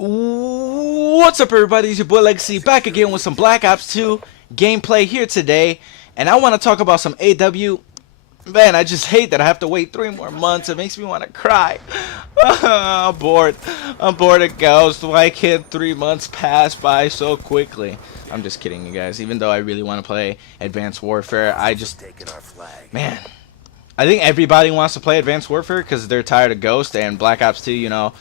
What's up, everybody? It's your boy Legacy back again with some Black Ops 2 gameplay here today, and I want to talk about some AW. Man, I just hate that I have to wait 3 more months. It makes me want to cry. I'm bored. I'm bored of Ghost. Why can't 3 months pass by so quickly? I'm just kidding, you guys. Even though I really want to play Advanced Warfare, man, I think everybody wants to play Advanced Warfare because they're tired of Ghost and Black Ops 2, you know.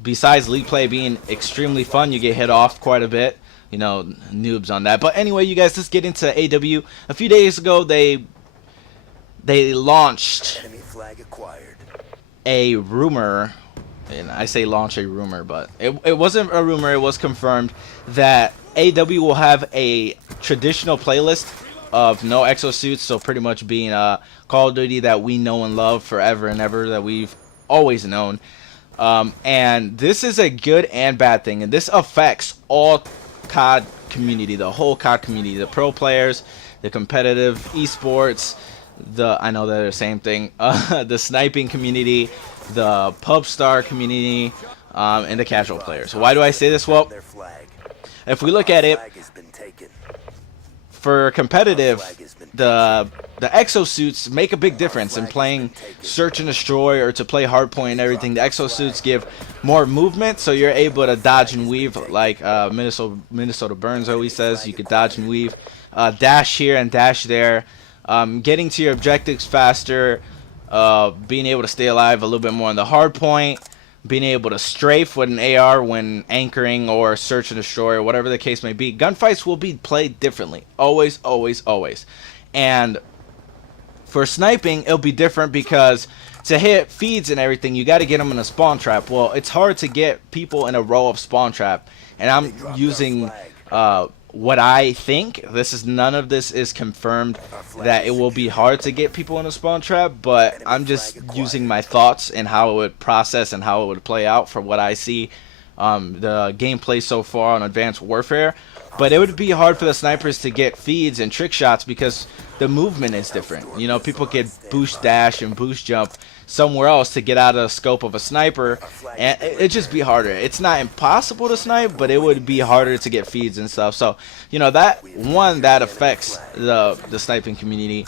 Besides League play being extremely fun, you get hit off quite a bit. You know, noobs on that. But anyway, you guys, let's get into AW. A few days ago, they launched a rumor, and I say launch a rumor, but it wasn't a rumor. It was confirmed that AW will have a traditional playlist of no exosuits, so pretty much being Call of Duty that we know and love forever and ever, that we've always known. And this is a good and bad thing, and this affects all COD community, the whole COD community, the pro players, the competitive esports, I know they're the same thing, the sniping community, the pub star community, and the casual players. So why do I say this? Well, if we look at it, for competitive, the exosuits make a big difference in playing search and destroy, or to play hardpoint and everything. The exosuits give more movement, so you're able to dodge and weave, like Minnesota Burns always says. You could dodge and weave, dash here and dash there, getting to your objectives faster, being able to stay alive a little bit more on the hardpoint, being able to strafe with an AR when anchoring or search and destroy, or whatever the case may be. Gunfights will be played differently, always, always, always. And for sniping, it'll be different, because to hit feeds and everything, you got to get them in a spawn trap. Well, it's hard to get people in a row of spawn trap, and I'm using what I think. None of this is confirmed that it will be hard to get people in a spawn trap, but I'm just using my thoughts and how it would process and how it would play out for what I see the gameplay so far on Advanced Warfare. But it would be hard for the snipers to get feeds and trick shots because the movement is different. You know, people get boost dash and boost jump somewhere else to get out of the scope of a sniper, and it'd just be harder. It's not impossible to snipe, but it would be harder to get feeds and stuff. So, you know, that affects the sniping community.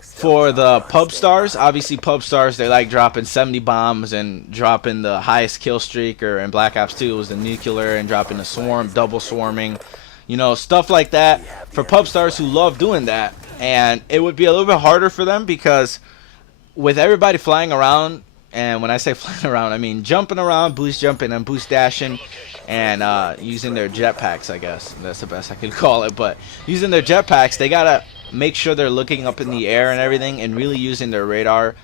For the pub stars, obviously pub stars, they like dropping 70 bombs and dropping the highest kill streak, or in Black Ops 2 it was the nuclear, and dropping the swarm, double swarming, you know, stuff like that. For pub stars who love doing that, and it would be a little bit harder for them because with everybody flying around, and when I say flying around, I mean jumping around, boost jumping and boost dashing, and using their jetpacks, I guess that's the best I could call it. But using their jetpacks, they gotta make sure they're looking up in the air and everything, and really using their radar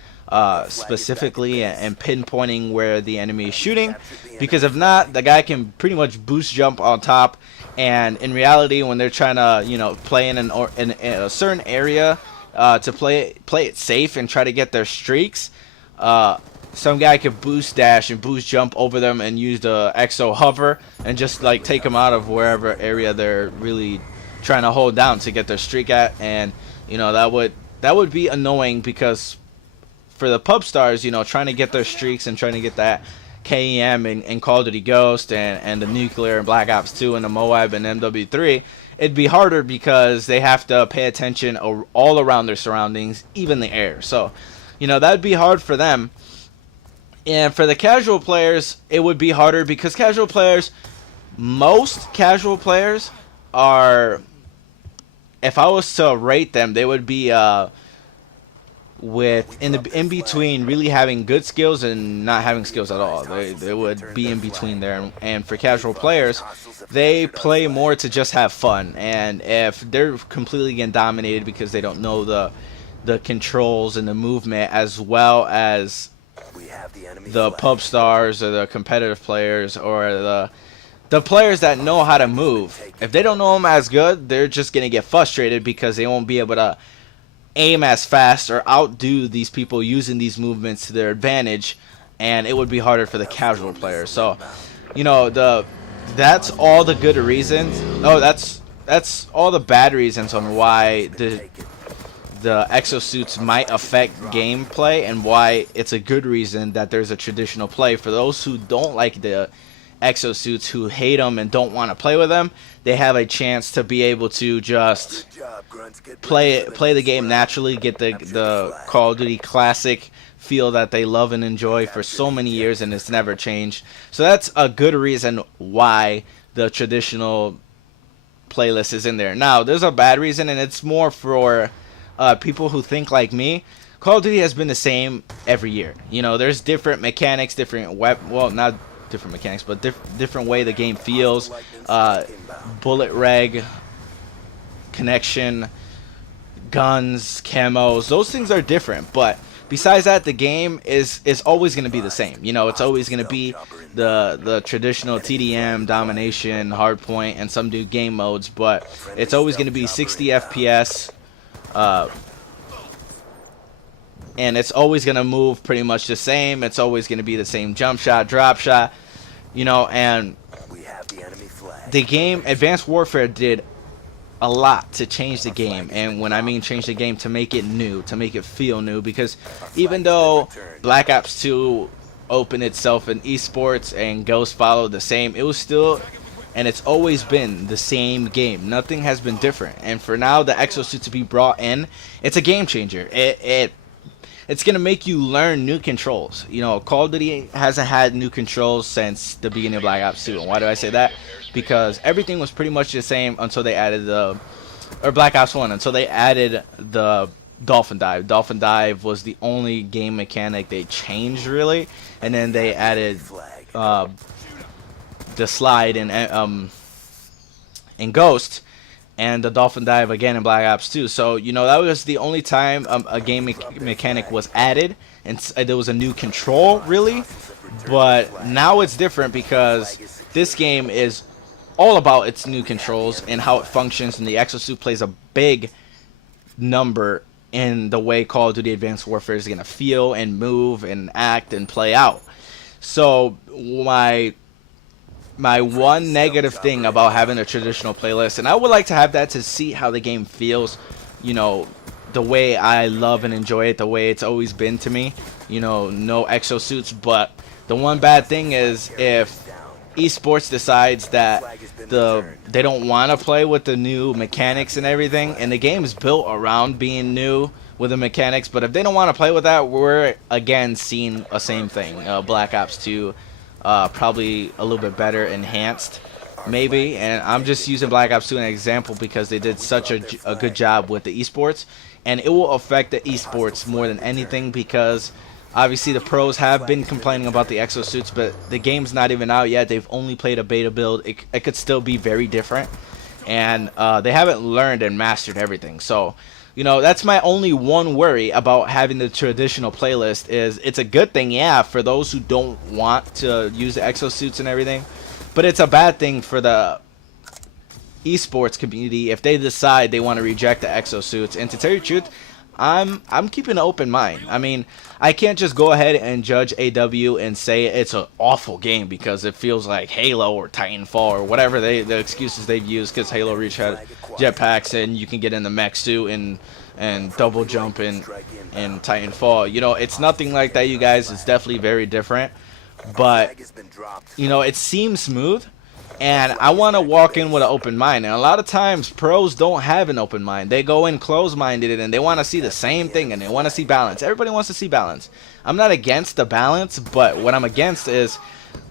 specifically, and pinpointing where the enemy is shooting, because if not, the guy can pretty much boost jump on top, and in reality, when they're trying to, you know, play in a certain area to play it safe and try to get their streaks, some guy could boost dash and boost jump over them and use the EXO hover and just like take them out of wherever area they're really trying to hold down to get their streak at. And you know, that would be annoying, because for the pub stars, you know, trying to get their streaks and trying to get that KEM and Call of Duty Ghost and the nuclear and Black Ops 2 and the Moab and MW3, it'd be harder because they have to pay attention all around their surroundings, even the air. So, you know, that'd be hard for them. And for the casual players, it would be harder because most casual players are, if I was to rate them, they would be in between really having good skills and not having skills at all. They would be in between there. And for casual players, they play more to just have fun. And if they're completely getting dominated because they don't know the controls and the movement as well as the pub stars or the competitive players or the players that know how to move, if they don't know them as good, they're just gonna get frustrated because they won't be able to aim as fast or outdo these people using these movements to their advantage, and it would be harder for the casual players. So, you know, that's all the good reasons. Oh, that's all the bad reasons on why the exosuits might affect gameplay, and why it's a good reason that there's a traditional play for those who don't like the exosuits who hate them and don't want to play with them, they have a chance to be able to just play the game naturally, get the Call of Duty classic feel that they love and enjoy for so many years, and it's never changed. So that's a good reason why the traditional playlist is in there. Now, there's a bad reason, and it's more for people who think like me. Call of Duty has been the same every year. You know, there's different mechanics, different well, not different mechanics, but different way the game feels. Bullet reg, connection, guns, camos, those things are different. But besides that, the game is always going to be the same. You know, it's always going to be the traditional TDM, domination, hardpoint, and some new game modes. But it's always going to be 60 FPS. And it's always going to move pretty much the same. It's always going to be the same jump shot, drop shot, you know, and the game, Advanced Warfare, did a lot to change the game. And when I mean change the game, to make it new, to make it feel new, because even though Black Ops 2 opened itself in esports and Ghost followed the same, it was still, and it's always been the same game. Nothing has been different. And for now, the exosuit to be brought in, it's a game changer. It's going to make you learn new controls. You know, Call of Duty hasn't had new controls since the beginning of Black Ops 2. And why do I say that? Because everything was pretty much the same until they added or Black Ops 1, until they added the Dolphin Dive. Dolphin Dive was the only game mechanic they changed, really. And then they added the slide in Ghost, and the Dolphin Dive again in Black Ops 2. So, you know, that was the only time a game mechanic was added, and there was a new control, really. But now it's different, because this game is all about its new controls and how it functions, and the exosuit plays a big number in the way Call of Duty Advanced Warfare is going to feel and move and act and play out. So my one negative thing about having a traditional playlist, and I would like to have that to see how the game feels, you know, the way I love and enjoy it, the way it's always been to me, you know, no exosuits. But the one bad thing is, if esports decides that they don't want to play with the new mechanics and everything, and the game is built around being new with the mechanics, but if they don't want to play with that, we're again seeing the same thing. Black Ops 2, probably a little bit better enhanced, maybe. And I'm just using Black Ops 2 as an example because they did such a good job with the esports, and it will affect the esports more than anything, because obviously the pros have been complaining about the exosuits, but the game's not even out yet. They've only played a beta build. It could still be very different, and they haven't learned and mastered everything. So, you know, that's my only one worry about having the traditional playlist. Is it's a good thing, yeah, for those who don't want to use the exosuits and everything, but it's a bad thing for the esports community if they decide they want to reject the exosuits. And to tell you the truth, I'm keeping an open mind. I mean, I can't just go ahead and judge AW and say it's an awful game because it feels like Halo or Titanfall or whatever the excuses they've used, because Halo Reach had jetpacks and you can get in the mech suit and double jump in Titanfall. You know, it's nothing like that, you guys. It's definitely very different, but you know, it seems smooth. And I want to walk in with an open mind. And a lot of times, pros don't have an open mind. They go in closed-minded, and they want to see the same thing, and they want to see balance. Everybody wants to see balance. I'm not against the balance, but what I'm against is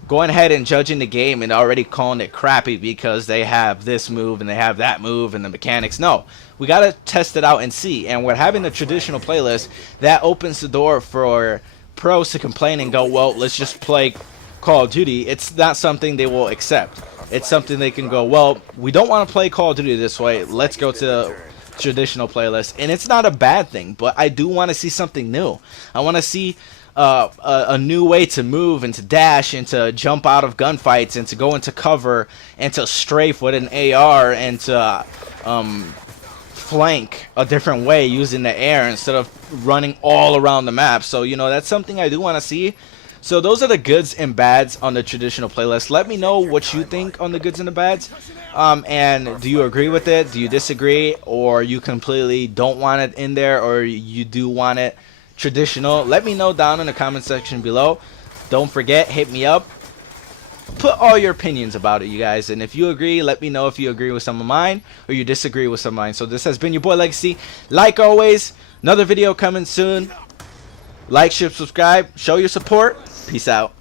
going ahead and judging the game and already calling it crappy because they have this move and they have that move and the mechanics. No, we got to test it out and see. And we're having a traditional playlist that opens the door for pros to complain and go, well, let's just play Call of Duty. It's not something they will accept. It's something they can go, well, we don't want to play Call of Duty this way. Let's go to traditional playlist. And it's not a bad thing, but I do want to see something new. I want to see a new way to move and to dash and to jump out of gunfights and to go into cover and to strafe with an AR and to flank a different way using the air instead of running all around the map. So, you know, that's something I do want to see. So those are the goods and bads on the traditional playlist. Let me know what you think on the goods and the bads. And do you agree with it? Do you disagree? Or you completely don't want it in there? Or you do want it traditional? Let me know down in the comment section below. Don't forget, hit me up put all your opinions about it, you guys. And if you agree, let me know if you agree with some of mine or you disagree with some of mine. So this has been your boy Legacy. Like always, another video coming soon. Like, share, subscribe, show your support. Peace out.